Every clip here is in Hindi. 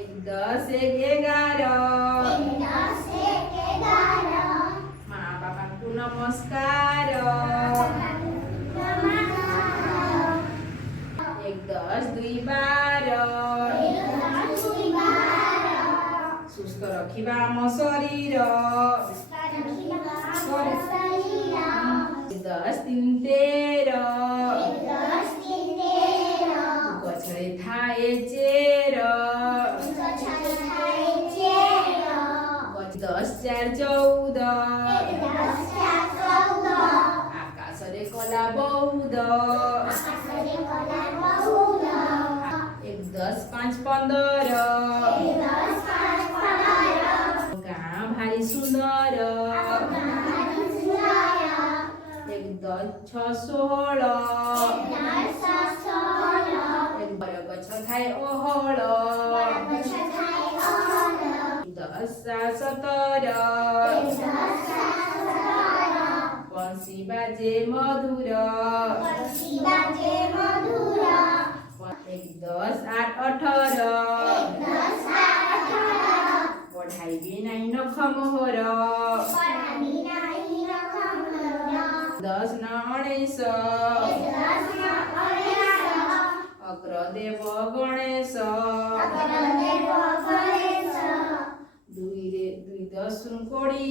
एक 10 एक 11 माँ बापा को नमस्कार एक 10 2 12 सुस्थ रखिबा आम शरीर 10 3 13 गछरे थाए चेर 10 4 14 आकाशरे कला बौद एक 10 5 15 गाँ भारी सुंदर एक 10 6 16 एक बड़ गछ थाए ओहळ 10 7 17 बंसी बाजे मधुर एक 10 8 18 पढ़ाई भी नहीं नख मोहर 10 19 अग्रदेव गणेश 2 10 20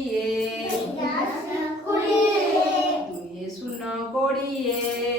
2 0 20